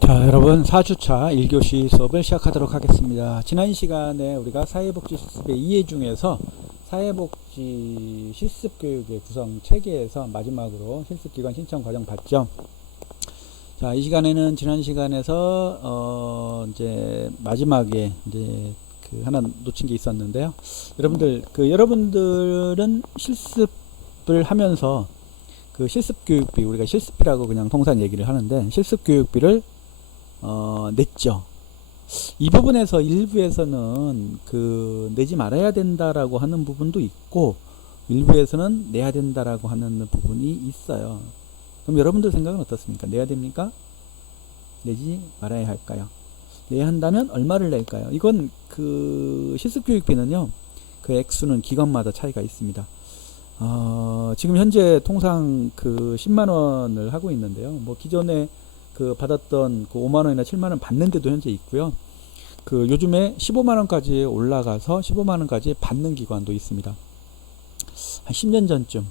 자, 여러분 4주차 1교시 수업을 시작하도록 하겠습니다. 지난 시간에 우리가 사회복지 실습의 이해 중에서 사회복지 실습교육의 구성 체계에서 마지막으로 실습기관 신청 과정 봤죠. 자, 이 시간에는 지난 시간에서 이제 마지막에 이제 그 하나 놓친 게 있었는데요. 여러분들은 실습을 하면서 그 실습교육비, 우리가 실습비라고 그냥 통상 얘기를 하는데 실습교육비를 냈죠. 이 부분에서 일부에서는 그 내지 말아야 된다라고 하는 부분도 있고 일부에서는 내야 된다라고 하는 부분이 있어요. 그럼 여러분들 생각은 어떻습니까? 내야 됩니까? 내지 말아야 할까요? 내야 한다면 얼마를 낼까요? 이건 그 실습교육비는요, 그 액수는 기관마다 차이가 있습니다. 지금 현재 통상 그 10만 원을 하고 있는데요. 뭐 기존에 그 받았던 그 5만 원이나 7만 원 받는 데도 현재 있고요. 그 요즘에 15만 원까지 올라가서 15만 원까지 받는 기관도 있습니다. 한 10년 전쯤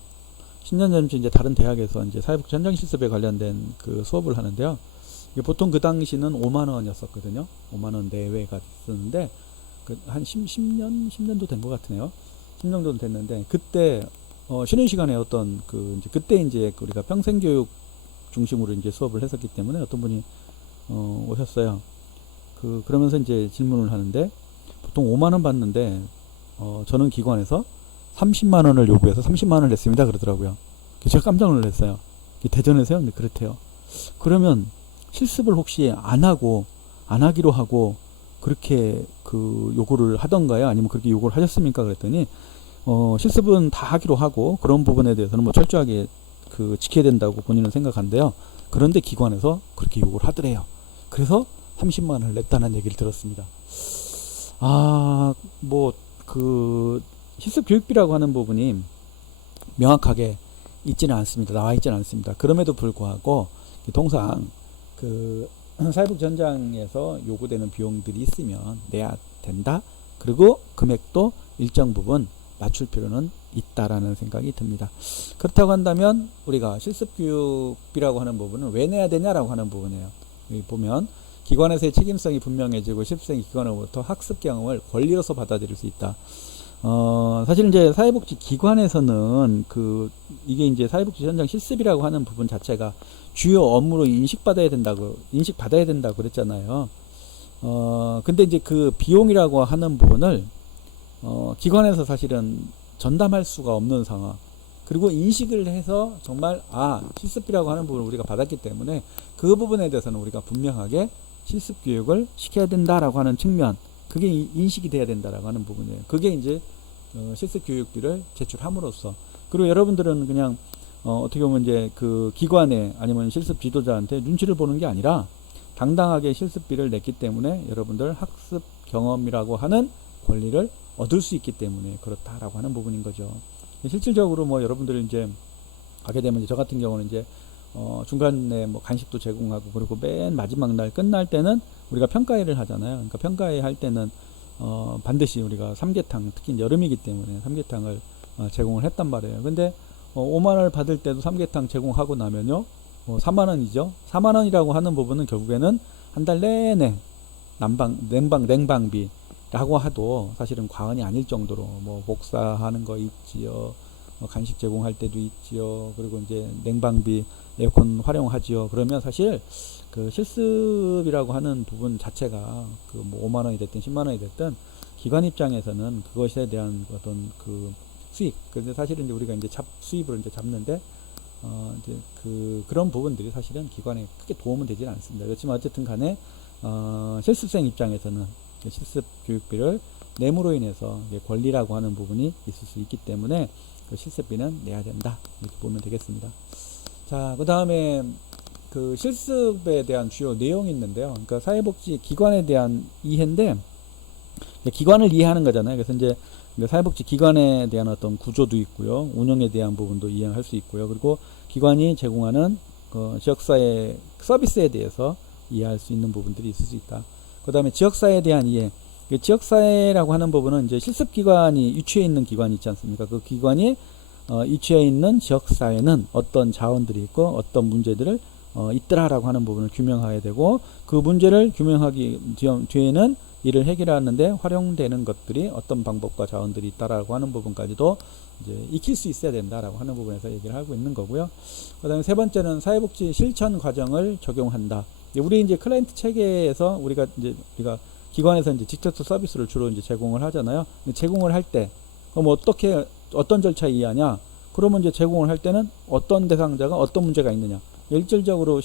이제 다른 대학에서 이제 사회복지 현장 실습에 관련된 그 수업을 하는데요. 이게 보통 그 당시는 5만 원이었었거든요. 5만 원 내외가 있었는데 그 한 10년도 된 것 같으네요. 10년 정도 됐는데 그때 쉬는 시간에 어떤 그 이제 그때 이제 우리가 평생교육 중심으로 이제 수업을 했었기 때문에 어떤 분이 오셨어요. 그러면서 이제 질문을 하는데 보통 5만 원 받는데 저는 기관에서 30만 원을 요구해서 30만 원을 냈습니다 그러더라고요. 제가 깜짝 놀랐어요. 대전에서요? 근데 그렇대요. 그러면 실습을 혹시 안 하기로 하고 그렇게 그 요구를 하던가요? 아니면 그렇게 요구를 하셨습니까? 그랬더니 실습은 다 하기로 하고 그런 부분에 대해서는 뭐 철저하게 그 지켜야 된다고 본인은 생각한대요. 그런데 기관에서 그렇게 요구를 하더래요. 그래서 30만 원을 냈다는 얘기를 들었습니다. 뭐 그 실습 교육비라고 하는 부분이 명확하게 있지는 않습니다. 나와 있지는 않습니다. 그럼에도 불구하고 통상 그 사회복지 현장에서 요구되는 비용들이 있으면 내야 된다. 그리고 금액도 일정 부분 맞출 필요는 있다라는 생각이 듭니다. 그렇다고 한다면 우리가 실습교육비라고 하는 부분은 왜 내야 되냐라고 하는 부분이에요. 여기 보면 기관에서의 책임성이 분명해지고 실습생이 기관으로부터 학습 경험을 권리로서 받아들일 수 있다. 사실 이제 사회복지 기관에서는 이게 이제 사회복지 현장 실습이라고 하는 부분 자체가 주요 업무로 인식받아야 된다고 그랬잖아요. 근데 이제 그 비용이라고 하는 부분을 기관에서 사실은 전담할 수가 없는 상황. 그리고 인식을 해서 정말 실습비라고 하는 부분을 우리가 받았기 때문에 그 부분에 대해서는 우리가 분명하게 실습 교육을 시켜야 된다라고 하는 측면, 그게 인식이 돼야 된다라고 하는 부분이에요. 그게 이제 실습 교육비를 제출함으로써, 그리고 여러분들은 그냥 어떻게 보면 이제 그 기관에 아니면 실습 지도자한테 눈치를 보는 게 아니라 당당하게 실습비를 냈기 때문에 여러분들 학습 경험이라고 하는 권리를 얻을 수 있기 때문에 그렇다라고 하는 부분인 거죠. 실질적으로 뭐 여러분들이 이제 가게 되면 이제 저 같은 경우는 이제 중간에 뭐 간식도 제공하고 그리고 맨 마지막 날 끝날 때는 우리가 평가회를 하잖아요. 그러니까 평가회 할 때는 반드시 우리가 삼계탕, 특히 여름이기 때문에 삼계탕을 제공을 했단 말이에요. 근데 5만 원을 받을 때도 삼계탕 제공하고 나면요, 4만 원이죠. 4만 원이라고 하는 부분은 결국에는 한 달 내내 냉방비 라고 하도 사실은 과언이 아닐 정도로 뭐 복사하는 거 있지요, 간식 제공할 때도 있지요, 그리고 이제 냉방비, 에어컨 활용하지요. 그러면 사실 그 실습이라고 하는 부분 자체가 그 뭐 5만 원이 됐든 10만 원이 됐든 기관 입장에서는 그것에 대한 어떤 그 수익, 근데 사실은 이제 우리가 이제 수입을 이제 잡는데 이제 그런 부분들이 사실은 기관에 크게 도움은 되지는 않습니다. 그렇지만 어쨌든 간에 실습생 입장에서는 실습 교육비를 내므로 인해서 권리라고 하는 부분이 있을 수 있기 때문에 그 실습비는 내야 된다, 이렇게 보면 되겠습니다. 자, 그 다음에 그 실습에 대한 주요 내용이 있는데요. 그러니까 사회복지 기관에 대한 이해인데, 기관을 이해하는 거잖아요. 그래서 이제 사회복지 기관에 대한 어떤 구조도 있고요, 운영에 대한 부분도 이해할 수 있고요, 그리고 기관이 제공하는 그 지역사회 서비스에 대해서 이해할 수 있는 부분들이 있을 수 있다. 그 다음에 지역사회에 대한 이해. 지역사회라고 하는 부분은 이제 실습기관이 위치해 있는 기관이 있지 않습니까? 그 기관이 위치해 있는 지역사회는 어떤 자원들이 있고 어떤 문제들을 있더라라고 하는 부분을 규명해야 되고, 그 문제를 규명하기 뒤에는 이를 해결하는데 활용되는 것들이 어떤 방법과 자원들이 있다라고 하는 부분까지도 이제 익힐 수 있어야 된다라고 하는 부분에서 얘기를 하고 있는 거고요. 그다음에 세 번째는 사회복지 실천 과정을 적용한다. 우리 이제 클라이언트 체계에서 우리가 기관에서 이제 디지털 서비스를 주로 이제 제공을 하잖아요. 근데 제공을 할 때 그럼 어떤 절차 이해하냐? 그러면 이제 제공을 할 때는 어떤 대상자가 어떤 문제가 있느냐? 실질적으로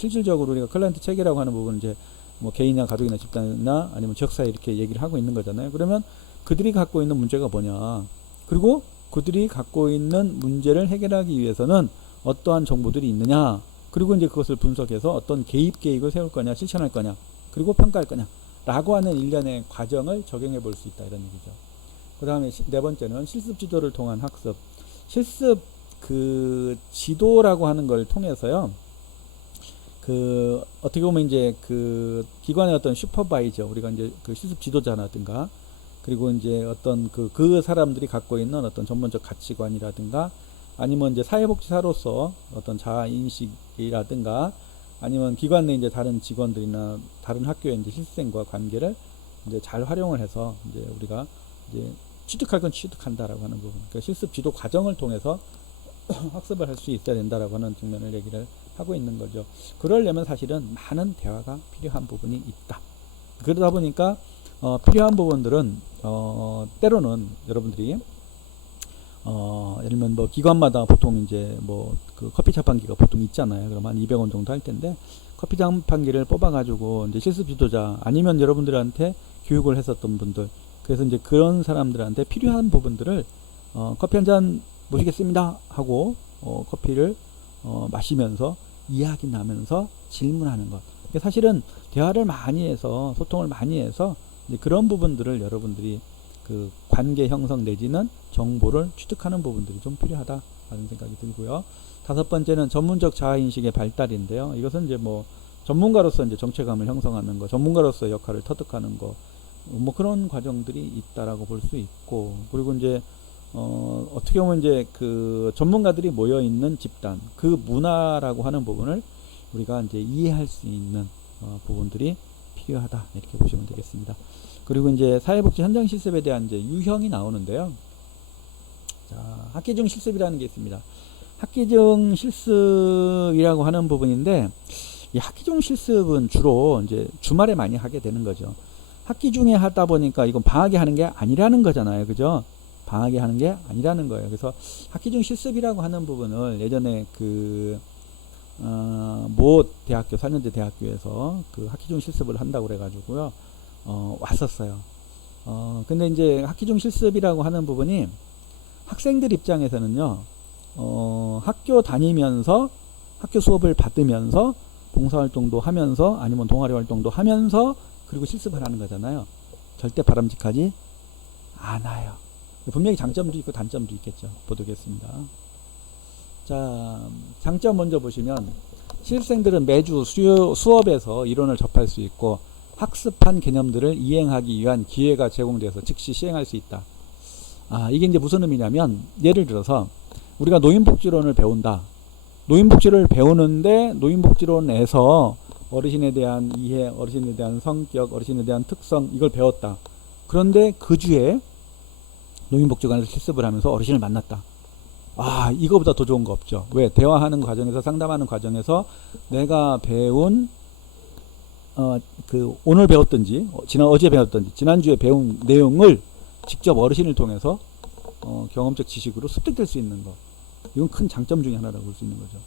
우리가 클라이언트 체계라고 하는 부분은 이제 뭐 개인이나 가족이나 집단이나 아니면 지역사회 이렇게 얘기를 하고 있는 거잖아요. 그러면 그들이 갖고 있는 문제가 뭐냐? 그리고 그들이 갖고 있는 문제를 해결하기 위해서는 어떠한 정보들이 있느냐? 그리고 이제 그것을 분석해서 어떤 개입 계획을 세울 거냐, 실천할 거냐, 그리고 평가할 거냐, 라고 하는 일련의 과정을 적용해 볼 수 있다, 이런 얘기죠. 그 다음에 네 번째는 실습 지도를 통한 학습. 실습 그 지도라고 하는 걸 통해서요, 그 어떻게 보면 이제 그 기관의 어떤 슈퍼바이저, 우리가 이제 그 실습 지도자라든가, 그리고 이제 어떤 그 사람들이 갖고 있는 어떤 전문적 가치관이라든가, 아니면 이제 사회복지사로서 어떤 자아인식이라든가, 아니면 기관 내 이제 다른 직원들이나 다른 학교의 이제 실생과 관계를 이제 잘 활용을 해서 이제 우리가 이제 취득할 건 취득한다라고 하는 부분. 그러니까 실습 지도 과정을 통해서 학습을 할 수 있어야 된다라고 하는 측면을 얘기를 하고 있는 거죠. 그러려면 사실은 많은 대화가 필요한 부분이 있다. 그러다 보니까 필요한 부분들은 때로는 여러분들이 예를 들면 뭐 기관마다 보통 이제 뭐 그 커피 자판기가 보통 있잖아요. 그럼 한 200원 정도 할 텐데, 커피 자판기를 뽑아 가지고 이제 실습 지도자 아니면 여러분들한테 교육을 했었던 분들, 그래서 이제 그런 사람들한테 필요한 부분들을 커피 한 잔 모시겠습니다 하고 커피를 마시면서 이야기 나면서 질문하는 것. 사실은 대화를 많이 해서 소통을 많이 해서 이제 그런 부분들을 여러분들이 그 관계 형성 내지는 정보를 취득하는 부분들이 좀 필요하다라는 생각이 들고요. 다섯 번째는 전문적 자아인식의 발달인데요. 이것은 이제 뭐 전문가로서 이제 정체감을 형성하는 거, 전문가로서 역할을 터득하는 거, 뭐 그런 과정들이 있다라고 볼 수 있고, 그리고 이제 어떻게 보면 이제 그 전문가들이 모여 있는 집단, 그 문화라고 하는 부분을 우리가 이제 이해할 수 있는 부분들이 필요하다, 이렇게 보시면 되겠습니다. 그리고 이제 사회복지 현장 실습에 대한 이제 유형이 나오는데요. 자, 학기중 실습이라는 게 있습니다. 학기중 실습이라고 하는 부분인데, 이 학기중 실습은 주로 이제 주말에 많이 하게 되는 거죠. 학기 중에 하다 보니까 이건 방학에 하는 게 아니라는 거잖아요. 그죠? 방학에 하는 게 아니라는 거예요. 그래서 학기중 실습이라고 하는 부분을 예전에 모 대학교, 4년제 대학교에서 그 학기중 실습을 한다고 그래가지고요, 왔었어요. 근데 이제 학기중 실습이라고 하는 부분이 학생들 입장에서는요, 학교 다니면서 학교 수업을 받으면서 봉사활동도 하면서 아니면 동아리 활동도 하면서 그리고 실습을 하는 거잖아요. 절대 바람직하지 않아요. 분명히 장점도 있고 단점도 있겠죠. 보도겠습니다. 자, 장점 먼저 보시면 실습생들은 매주 수업에서 이론을 접할 수 있고 학습한 개념들을 이행하기 위한 기회가 제공돼서 즉시 시행할 수 있다. 이게 이제 무슨 의미냐면, 예를 들어서 우리가 노인복지론을 배운다. 노인복지를 배우는데 노인복지론에서 어르신에 대한 이해, 어르신에 대한 성격, 어르신에 대한 특성, 이걸 배웠다. 그런데 그 주에 노인복지관에서 실습을 하면서 어르신을 만났다. 이거보다 더 좋은 거 없죠. 왜? 대화하는 과정에서, 상담하는 과정에서 내가 배운 오늘 배웠던지 어제 배웠던지 지난주에 배운 내용을 직접 어르신을 통해서 경험적 지식으로 습득될 수 있는 거. 이건 큰 장점 중에 하나라고 볼 수 있는 거죠.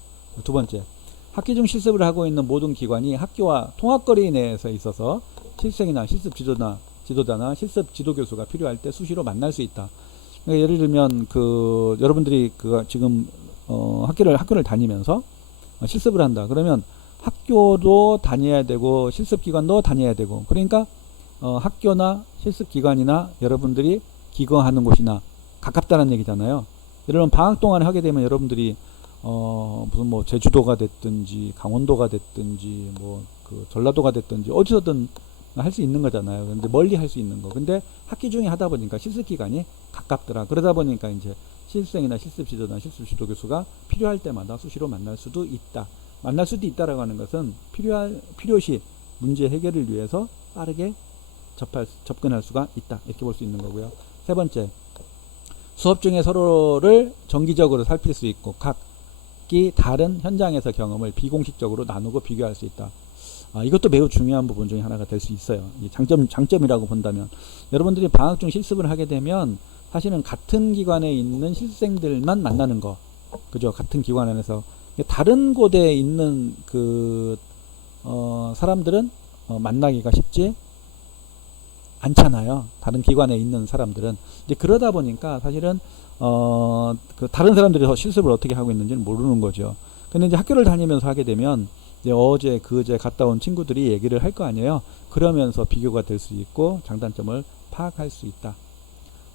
두 번째, 학기 중 실습을 하고 있는 모든 기관이 학교와 통합거리 내에서 있어서 실생이나 실습 지도자나 실습 지도교수가 필요할 때 수시로 만날 수 있다. 그러니까 예를 들면 여러분들이 지금 학교를 다니면서 실습을 한다. 그러면 학교도 다녀야 되고 실습기관도 다녀야 되고, 그러니까 학교나 실습기관이나 여러분들이 기거하는 곳이나 가깝다는 얘기잖아요. 예를 들면 방학 동안에 하게 되면 여러분들이 무슨 뭐 제주도가 됐든지 강원도가 됐든지 뭐 전라도가 됐든지 어디서든 할 수 있는 거잖아요. 근데 멀리 할 수 있는 거. 근데 학기 중에 하다 보니까 실습 기간이 가깝더라. 그러다 보니까 이제 실습생이나 실습 지도나 실습 지도 교수가 필요할 때마다 수시로 만날 수도 있다. 만날 수도 있다라고 하는 것은 필요시 문제 해결을 위해서 빠르게 접근할 수가 있다. 이렇게 볼 수 있는 거고요. 세 번째, 수업 중에 서로를 정기적으로 살필 수 있고 각기 다른 현장에서 경험을 비공식적으로 나누고 비교할 수 있다. 이것도 매우 중요한 부분 중에 하나가 될 수 있어요. 장점이라고 본다면 여러분들이 방학 중 실습을 하게 되면 사실은 같은 기관에 있는 실생들만 만나는 거, 그죠? 같은 기관 안에서 다른 곳에 있는 사람들은 만나기가 쉽지 않잖아요. 다른 기관에 있는 사람들은. 이제 그러다 보니까 사실은 다른 사람들이 실습을 어떻게 하고 있는지는 모르는 거죠. 근데 이제 학교를 다니면서 하게 되면 이제 어제 그제 갔다 온 친구들이 얘기를 할 거 아니에요. 그러면서 비교가 될 수 있고 장단점을 파악할 수 있다.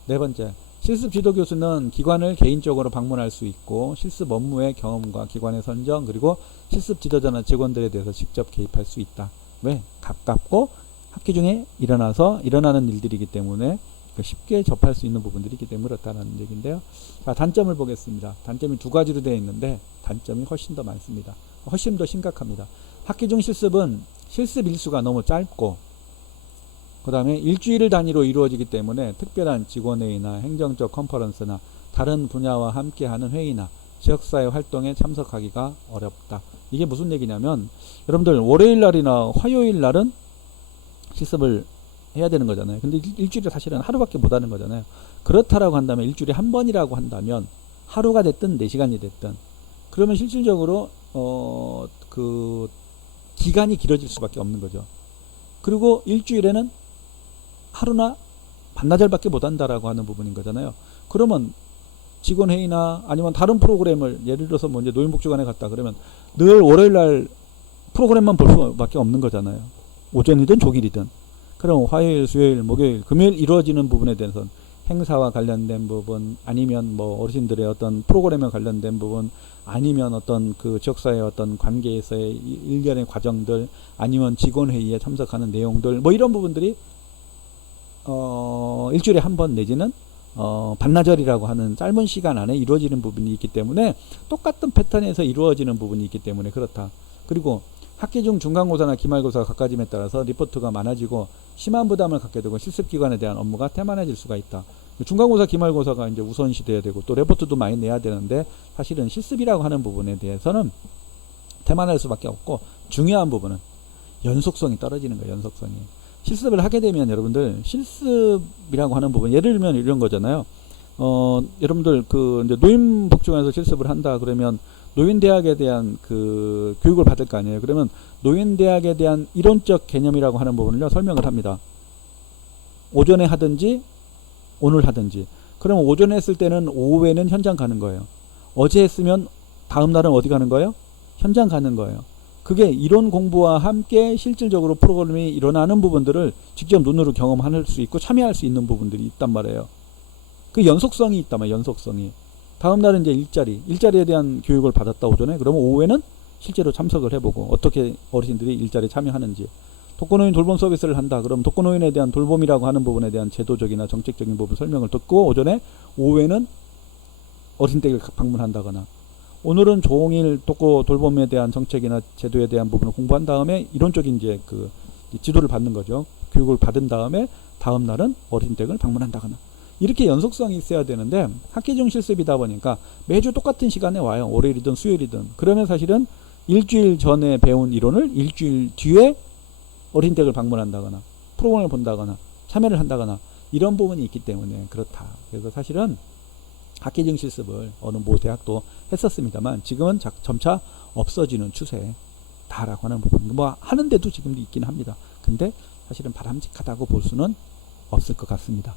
네 번째, 실습 지도 교수는 기관을 개인적으로 방문할 수 있고 실습 업무의 경험과 기관의 선정 그리고 실습 지도자나 직원들에 대해서 직접 개입할 수 있다. 왜? 가깝고 학기 중에 일어나는 일들이기 때문에 쉽게 접할 수 있는 부분들이 있기 때문에 그렇다는 얘기인데요. 자, 단점을 보겠습니다. 단점이 두 가지로 되어 있는데 단점이 훨씬 더 많습니다. 훨씬 더 심각합니다. 학기 중 실습은 실습 일수가 너무 짧고 그 다음에 일주일 단위로 이루어지기 때문에 특별한 직원회의나 행정적 컨퍼런스나 다른 분야와 함께하는 회의나 지역사회 활동에 참석하기가 어렵다. 이게 무슨 얘기냐면 여러분들 월요일 날이나 화요일 날은 실습을 해야 되는 거잖아요. 근데 일주일에 사실은 하루밖에 못 하는 거잖아요. 그렇다라고 한다면 일주일에 한 번이라고 한다면 하루가 됐든 4시간이 됐든 그러면 실질적으로 기간이 길어질 수밖에 없는 거죠. 그리고 일주일에는 하루나 반나절밖에 못 한다라고 하는 부분인 거잖아요. 그러면 직원 회의나 아니면 다른 프로그램을 예를 들어서 뭐 이제 노인복지관에 갔다 그러면 늘 월요일 날 프로그램만 볼 수밖에 없는 거잖아요. 오전이든 조길이든. 그럼 화요일, 수요일, 목요일, 금요일 이루어지는 부분에 대해서는 행사와 관련된 부분 아니면 뭐 어르신들의 어떤 프로그램에 관련된 부분 아니면 어떤 그 지역사회의 어떤 관계에서의 일련의 과정들 아니면 직원회의에 참석하는 내용들 뭐 이런 부분들이 일주일에 한 번 내지는 반나절이라고 하는 짧은 시간 안에 이루어지는 부분이 있기 때문에 똑같은 패턴에서 이루어지는 부분이 있기 때문에 그렇다. 그리고 학기 중 중간고사나 기말고사가 가까워짐에 따라서 리포트가 많아지고 심한 부담을 갖게 되고 실습기관에 대한 업무가 태만해질 수가 있다. 중간고사, 기말고사가 이제 우선시 돼야 되고 또 레포트도 많이 내야 되는데 사실은 실습이라고 하는 부분에 대해서는 태만할 수밖에 없고 중요한 부분은 연속성이 떨어지는 거예요. 연속성이. 실습을 하게 되면 여러분들 실습이라고 하는 부분 예를 들면 이런 거잖아요. 여러분들 이제 노인복지관에서 실습을 한다 그러면 노인대학에 대한 그 교육을 받을 거 아니에요. 그러면 노인대학에 대한 이론적 개념이라고 하는 부분을요 설명을 합니다. 오전에 하든지 오늘 하든지. 그러면 오전에 했을 때는 오후에는 현장 가는 거예요. 어제 했으면 다음 날은 어디 가는 거예요? 현장 가는 거예요. 그게 이론 공부와 함께 실질적으로 프로그램이 일어나는 부분들을 직접 눈으로 경험할 수 있고 참여할 수 있는 부분들이 있단 말이에요. 그 연속성이 있단 말이에요. 연속성이. 다음 날은 이제 일자리에 대한 교육을 받았다 오전에. 그러면 오후에는 실제로 참석을 해보고 어떻게 어르신들이 일자리에 참여하는지. 독거노인 돌봄 서비스를 한다. 그럼 독거노인에 대한 돌봄이라고 하는 부분에 대한 제도적이나 정책적인 부분 설명을 듣고 오전에 오후에는 어르신 댁을 방문한다거나 오늘은 종일 독거 돌봄에 대한 정책이나 제도에 대한 부분을 공부한 다음에 이론적인 이제 그 지도를 받는 거죠. 교육을 받은 다음에 다음 날은 어르신 댁을 방문한다거나 이렇게 연속성이 있어야 되는데 학기 중 실습이다 보니까 매주 똑같은 시간에 와요. 월요일이든 수요일이든. 그러면 사실은 일주일 전에 배운 이론을 일주일 뒤에 어르신 댁을 방문한다거나 프로그램을 본다거나 참여를 한다거나 이런 부분이 있기 때문에 그렇다. 그래서 사실은 학기 중 실습을 어느 모 대학도 했었습니다만 지금은 점차 없어지는 추세다라고 하는 부분. 뭐 하는데도 지금도 있긴 합니다. 근데 사실은 바람직하다고 볼 수는 없을 것 같습니다.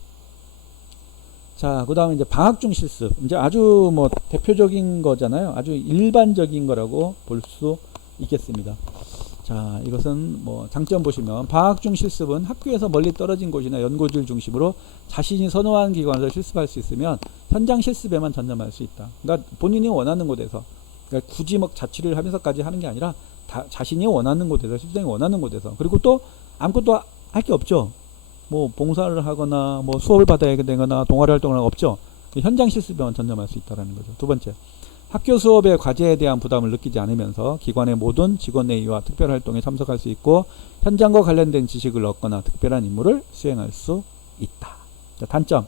자, 그 다음에 이제 방학 중 실습. 이제 아주 뭐 대표적인 거잖아요. 아주 일반적인 거라고 볼 수 있겠습니다. 자, 이것은 뭐 장점 보시면 방학 중 실습은 학교에서 멀리 떨어진 곳이나 연고지를 중심으로 자신이 선호하는 기관에서 실습할 수 있으면 현장 실습에만 전념할 수 있다. 그러니까 본인이 원하는 곳에서 그러니까 굳이 막 자취를 하면서까지 하는 게 아니라 자신이 원하는 곳에서 실생이 원하는 곳에서 그리고 또 아무것도 할 게 없죠. 뭐 봉사를 하거나 뭐 수업을 받아야 되거나 동아리 활동을 하거나 없죠. 현장 실습에만 전념할 수 있다는 거죠. 두 번째, 학교 수업의 과제에 대한 부담을 느끼지 않으면서 기관의 모든 직원 회의와 특별 활동에 참석할 수 있고 현장과 관련된 지식을 얻거나 특별한 임무를 수행할 수 있다. 자, 단점.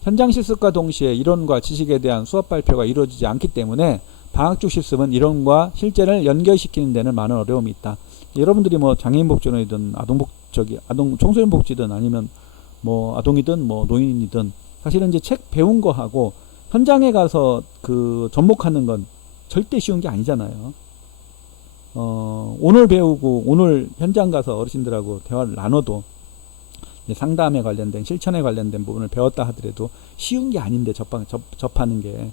현장 실습과 동시에 이론과 지식에 대한 수업 발표가 이루어지지 않기 때문에 방학 중 실습은 이론과 실제를 연결시키는 데는 많은 어려움이 있다. 여러분들이 뭐 장애인 복지원이든 아동 청소년 복지든 아니면 뭐 아동이든 뭐 노인이든 사실은 이제 책 배운 거 하고 현장에 가서 그 접목하는 건 절대 쉬운 게 아니잖아요. 오늘 배우고 오늘 현장 가서 어르신들하고 대화를 나눠도 상담에 관련된 실천에 관련된 부분을 배웠다 하더라도 쉬운 게 아닌데 접하는 게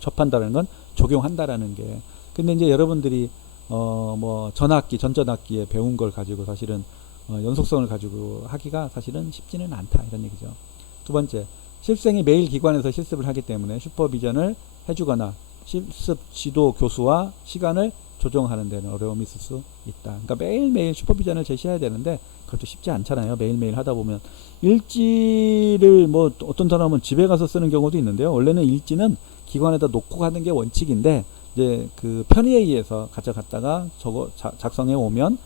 접한다는 건 적용한다라는 게. 근데 이제 여러분들이 뭐 전전학기에 배운 걸 가지고 사실은 연속성을 가지고 하기가 사실은 쉽지는 않다 이런 얘기죠. 두 번째, 실생이 매일 기관에서 실습을 하기 때문에 슈퍼비전을 해주거나 실습 지도 교수와 시간을 조정하는 데는 어려움이 있을 수 있다. 그러니까 매일매일 슈퍼비전을 제시해야 되는데 그것도 쉽지 않잖아요. 매일매일 하다 보면 일지를 뭐 어떤 사람은 집에 가서 쓰는 경우도 있는데요. 원래는 일지는 기관에다 놓고 가는 게 원칙인데 이제 그 편의에 의해서 가져갔다가 작성해 오면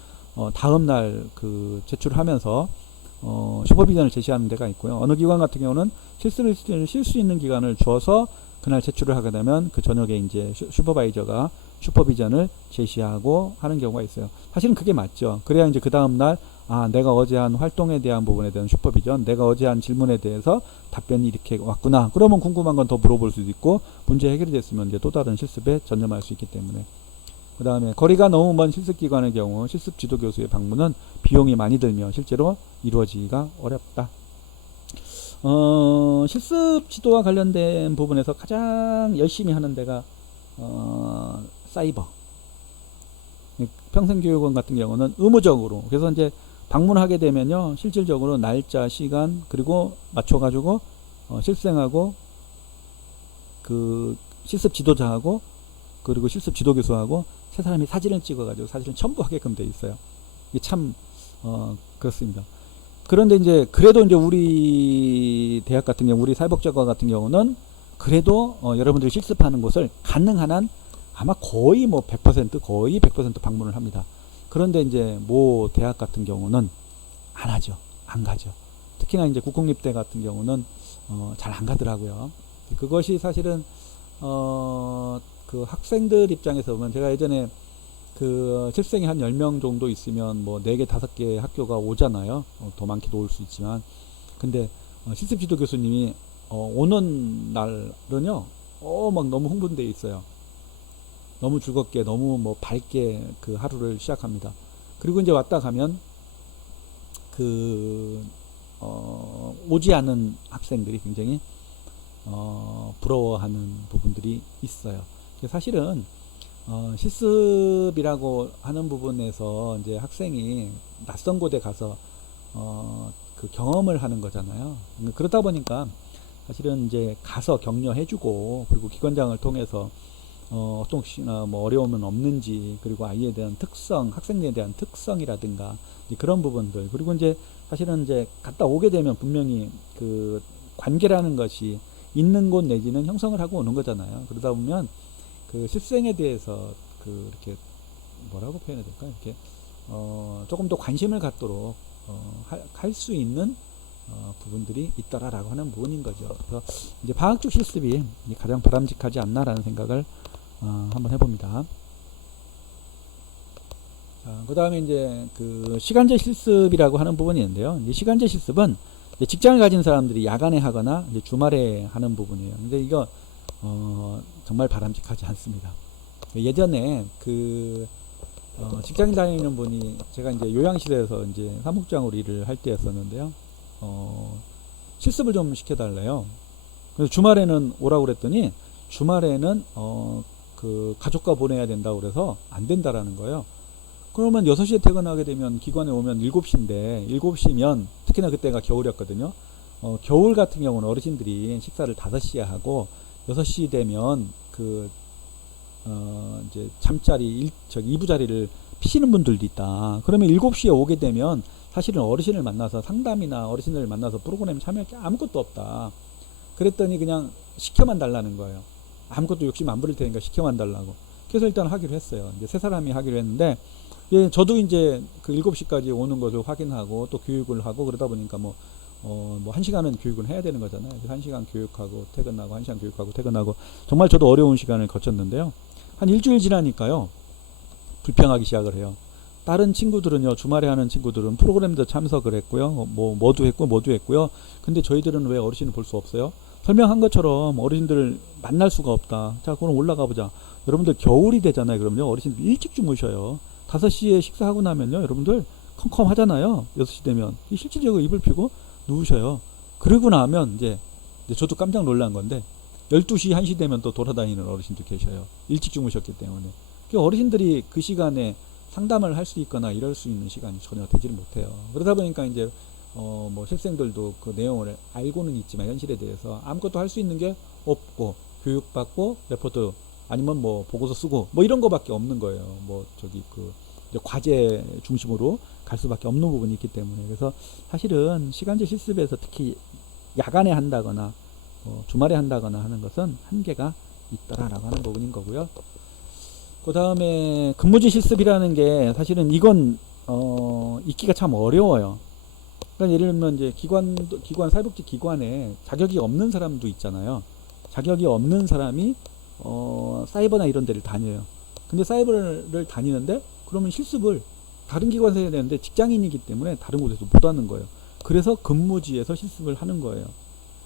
다음 날 그 제출하면서 슈퍼비전을 제시하는 데가 있고요. 어느 기관 같은 경우는 실습을 쉴 수 있는 기간을 줘서 그날 제출을 하게 되면 그 저녁에 이제 슈퍼바이저가 슈퍼비전을 제시하고 하는 경우가 있어요. 사실은 그게 맞죠. 그래야 이제 그 다음날 내가 어제 한 활동에 대한 부분에 대한 슈퍼비전, 내가 어제 한 질문에 대해서 답변이 이렇게 왔구나. 그러면 궁금한 건 더 물어볼 수도 있고 문제 해결이 됐으면 이제 또 다른 실습에 전념할 수 있기 때문에. 그 다음에 거리가 너무 먼 실습기관의 경우 실습 지도 교수의 방문은 비용이 많이 들며 실제로 이루어지기가 어렵다. 실습 지도와 관련된 부분에서 가장 열심히 하는 데가 사이버. 평생교육원 같은 경우는 의무적으로, 그래서 이제 방문하게 되면요 실질적으로 날짜 시간 그리고 맞춰가지고 실생하고 그 실습 지도자하고 그리고 실습 지도 교수하고 세 사람이 사진을 찍어가지고 사진을 첨부하게끔 돼 있어요. 이게 참 그렇습니다. 그런데 이제 그래도 이제 우리 대학 같은 경우, 우리 사회복지학과 같은 경우는 그래도 여러분들이 실습하는 곳을 가능한 한 아마 거의 뭐 100% 거의 100% 방문을 합니다. 그런데 이제 모 대학 같은 경우는 안 하죠. 안 가죠. 특히나 이제 국공립대 같은 경우는 잘 안 가더라고요. 그것이 사실은 그 학생들 입장에서 보면, 제가 예전에 그 실생이 한 10명 정도 있으면 뭐 4개 5개 학교가 오잖아요. 더 많게도 올 수 있지만, 근데 실습 지도 교수님이 오는 날은요 막 너무 흥분되어 있어요. 너무 즐겁게, 너무 뭐 밝게 그 하루를 시작합니다. 그리고 이제 왔다 가면 그 오지 않은 학생들이 굉장히 부러워하는 부분들이 있어요. 사실은 실습이라고 하는 부분에서 이제 학생이 낯선 곳에 가서 그 경험을 하는 거잖아요. 그러다 보니까 사실은 이제 가서 격려해주고, 그리고 기관장을 통해서 어떤 혹시나 뭐 어려움은 없는지, 그리고 아이에 대한 특성, 학생에 대한 특성이라든가 그런 부분들, 그리고 이제 사실은 이제 갔다 오게 되면 분명히 그 관계라는 것이 있는 곳 내지는 형성을 하고 오는 거잖아요. 그러다 보면 그 실생에 대해서 그 이렇게 뭐라고 표현해야 될까, 이렇게 조금 더 관심을 갖도록 할 수 있는 부분들이 있더라라고 하는 부분인 거죠. 그래서 이제 방학중 실습이 가장 바람직하지 않나라는 생각을 한번 해봅니다. 그 다음에 이제 그 시간제 실습이라고 하는 부분이 있는데요. 이제 시간제 실습은 이제 직장을 가진 사람들이 야간에 하거나 이제 주말에 하는 부분이에요. 근데 이거 정말 바람직하지 않습니다. 예전에 그 직장인 다니는 분이, 제가 이제 요양실에서 이제 사무국장으로 일을 할 때였었는데요. 실습을 좀 시켜달래요. 그래서 주말에는 오라고 그랬더니 주말에는 그 가족과 보내야 된다고 그래서 안 된다라는 거예요. 그러면 6시에 퇴근하게 되면 기관에 오면 7시인데, 7시면 특히나 그때가 겨울이었거든요. 겨울 같은 경우는 어르신들이 식사를 5시에 하고 6시 되면 그 이제 잠자리 이부자리를 피시는 분들도 있다. 그러면 7시에 오게 되면 사실은 어르신을 만나서 상담이나 어르신을 만나서 프로그램 참여할 게 아무것도 없다. 그랬더니 그냥 시켜만 달라는 거예요. 아무것도 욕심 안 부릴 테니까 시켜만 달라고. 그래서 일단 하기로 했어요. 이제 세 사람이 하기로 했는데, 예, 저도 이제 그 7시까지 오는 것을 확인하고 또 교육을 하고 그러다 보니까 뭐 1시간은 교육을 해야 되는 거잖아요. 그래서 1시간 교육하고 퇴근하고 1시간 교육하고 퇴근하고 정말 저도 어려운 시간을 거쳤는데요. 한 일주일 지나니까요. 불평하기 시작을 해요. 다른 친구들은요, 주말에 하는 친구들은 프로그램도 참석을 했고요. 뭐도 했고요. 근데 저희들은 왜 어르신을 볼 수 없어요? 설명한 것처럼 어르신들을 만날 수가 없다. 자, 그럼 올라가 보자. 여러분들 겨울이 되잖아요. 그러면요, 어르신들 일찍 주무셔요. 5시에 식사하고 나면요, 여러분들 컴컴하잖아요. 6시 되면. 실질적으로 이불 피고 누우셔요. 그러고 나면 이제 저도 깜짝 놀란 건데 12시, 1시 되면 또 돌아다니는 어르신도 계셔요. 일찍 주무셨기 때문에. 그러니까 어르신들이 그 시간에 상담을 할 수 있거나 이럴 수 있는 시간이 전혀 되지를 못해요. 그러다 보니까 이제 뭐 실생들도 그 내용을 알고는 있지만 현실에 대해서 아무것도 할 수 있는 게 없고 교육받고 레포트 아니면 뭐 보고서 쓰고 뭐 이런 거밖에 없는 거예요. 뭐 저기 그 이제 과제 중심으로 갈 수밖에 없는 부분이 있기 때문에. 그래서 사실은 시간제 실습에서 특히 야간에 한다거나 주말에 한다거나 하는 것은 한계가 있더라라고 하는 부분인 거고요. 그 다음에 근무지 실습이라는 게 사실은 이건 있기가 참 어려워요. 그러니까 예를 들면 이제 기관 사회복지 기관에 자격이 없는 사람도 있잖아요. 자격이 없는 사람이 사이버나 이런 데를 다녀요. 근데 사이버를 다니는데 그러면 실습을 다른 기관에서 해야 되는데 직장인이기 때문에 다른 곳에서 못 하는 거예요. 그래서 근무지에서 실습을 하는 거예요.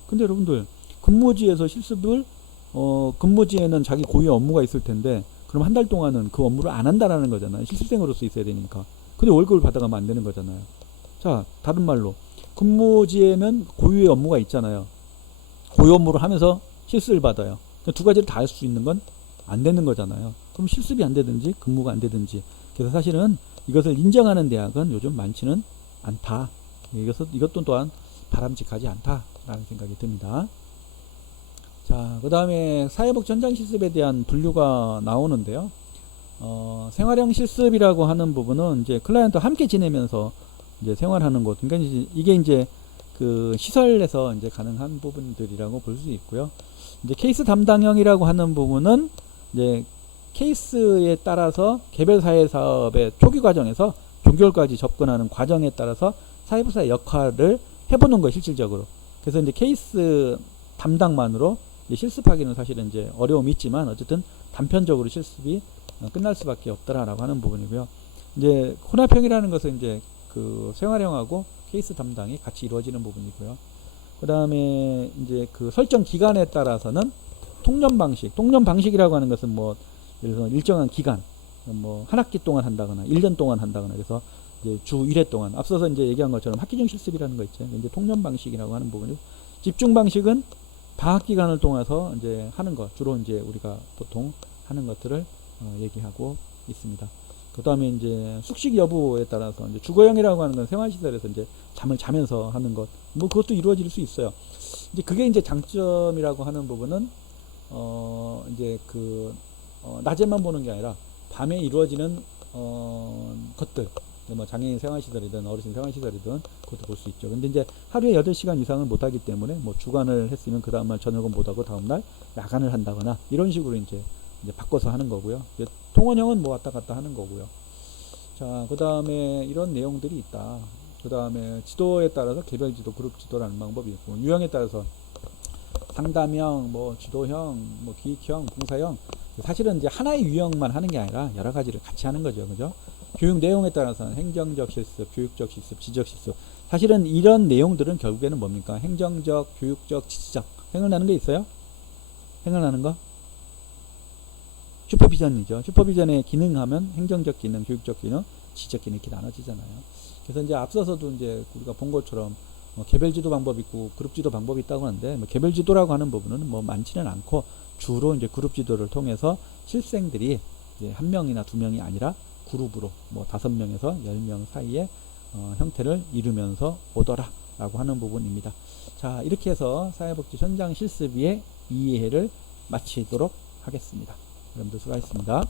근데 여러분들 근무지에서 실습을 근무지에는 자기 고유의 업무가 있을 텐데 그럼 한 달 동안은 그 업무를 안 한다라는 거잖아요. 실습생으로서 있어야 되니까. 근데 월급을 받아가면 안 되는 거잖아요. 자, 다른 말로 근무지에는 고유의 업무가 있잖아요. 고유 업무를 하면서 실습을 받아요. 두 가지를 다 할 수 있는 건 안 되는 거잖아요. 그럼 실습이 안 되든지 근무가 안 되든지. 그래서 사실은 이것을 인정하는 대학은 요즘 많지는 않다. 이것도 또한 바람직하지 않다라는 생각이 듭니다. 자, 그 다음에 사회복지 현장 실습에 대한 분류가 나오는데요. 생활형 실습이라고 하는 부분은 이제 클라이언트와 함께 지내면서 이제 생활하는 것. 그러니까 이게 이제 그 시설에서 이제 가능한 부분들이라고 볼 수 있고요. 이제 케이스 담당형이라고 하는 부분은 이제 케이스에 따라서 개별 사회 사업의 초기 과정에서 종결까지 접근하는 과정에 따라서 사회복지사의 역할을 해보는 거 실질적으로. 그래서 이제 케이스 담당만으로 이제 실습하기는 사실은 이제 어려움이 있지만 어쨌든 단편적으로 실습이 끝날 수밖에 없더라라고 하는 부분이고요. 이제 혼합형이라는 것은 이제 그 생활형하고 케이스 담당이 같이 이루어지는 부분이고요. 그 다음에 이제 그 설정 기간에 따라서는 통년 방식이라고 하는 것은 뭐 예를 들어서 일정한 기간, 뭐 한 학기 동안 한다거나 1년 동안 한다거나 그래서 이제 주 1회 동안 앞서서 이제 얘기한 것처럼 학기 중 실습이라는 거 있죠. 이제 통년 방식이라고 하는 부분이고 집중 방식은 방학 기간을 통해서 이제 하는 것 주로 이제 우리가 보통 하는 것들을 얘기하고 있습니다. 그 다음에 이제 숙식 여부에 따라서 이제 주거형이라고 하는 건 생활시설에서 이제 잠을 자면서 하는 것, 뭐 그것도 이루어질 수 있어요. 이제 그게 이제 장점이라고 하는 부분은 이제 그 낮에만 보는 게 아니라 밤에 이루어지는 것들, 뭐 장애인 생활시설이든 어르신 생활시설이든 그것도 볼 수 있죠. 근데 이제 하루에 8시간 이상을 못 하기 때문에 뭐 주간을 했으면 그 다음날 저녁은 못 하고 다음날 야간을 한다거나 이런 식으로 이제 바꿔서 하는 거고요. 이제 통원형은 뭐 왔다 갔다 하는 거고요. 자, 그 다음에 이런 내용들이 있다. 그 다음에 지도에 따라서 개별 지도, 그룹 지도라는 방법이 있고, 유형에 따라서 상담형, 뭐 지도형, 뭐 기획형, 봉사형. 사실은 이제 하나의 유형만 하는 게 아니라 여러 가지를 같이 하는 거죠. 그죠? 교육 내용에 따라서는 행정적 실습, 교육적 실습, 지적 실습. 사실은 이런 내용들은 결국에는 뭡니까? 행정적, 교육적, 지적. 생각나는 게 있어요? 생각나는 거? 슈퍼비전이죠. 슈퍼비전의 기능하면 행정적 기능, 교육적 기능, 지적 기능 이렇게 나눠지잖아요. 그래서 이제 앞서서도 이제 우리가 본 것처럼 개별 지도 방법이 있고 그룹 지도 방법이 있다고 하는데 뭐 개별 지도라고 하는 부분은 뭐 많지는 않고 주로 이제 그룹 지도를 통해서 실생들이 이제 한 명이나 두 명이 아니라 그룹으로 뭐 5명에서 10명 사이의 형태를 이루면서 오더라라고 하는 부분입니다. 자, 이렇게 해서 사회복지 현장 실습의 이해를 마치도록 하겠습니다. 여러분들 수고하셨습니다.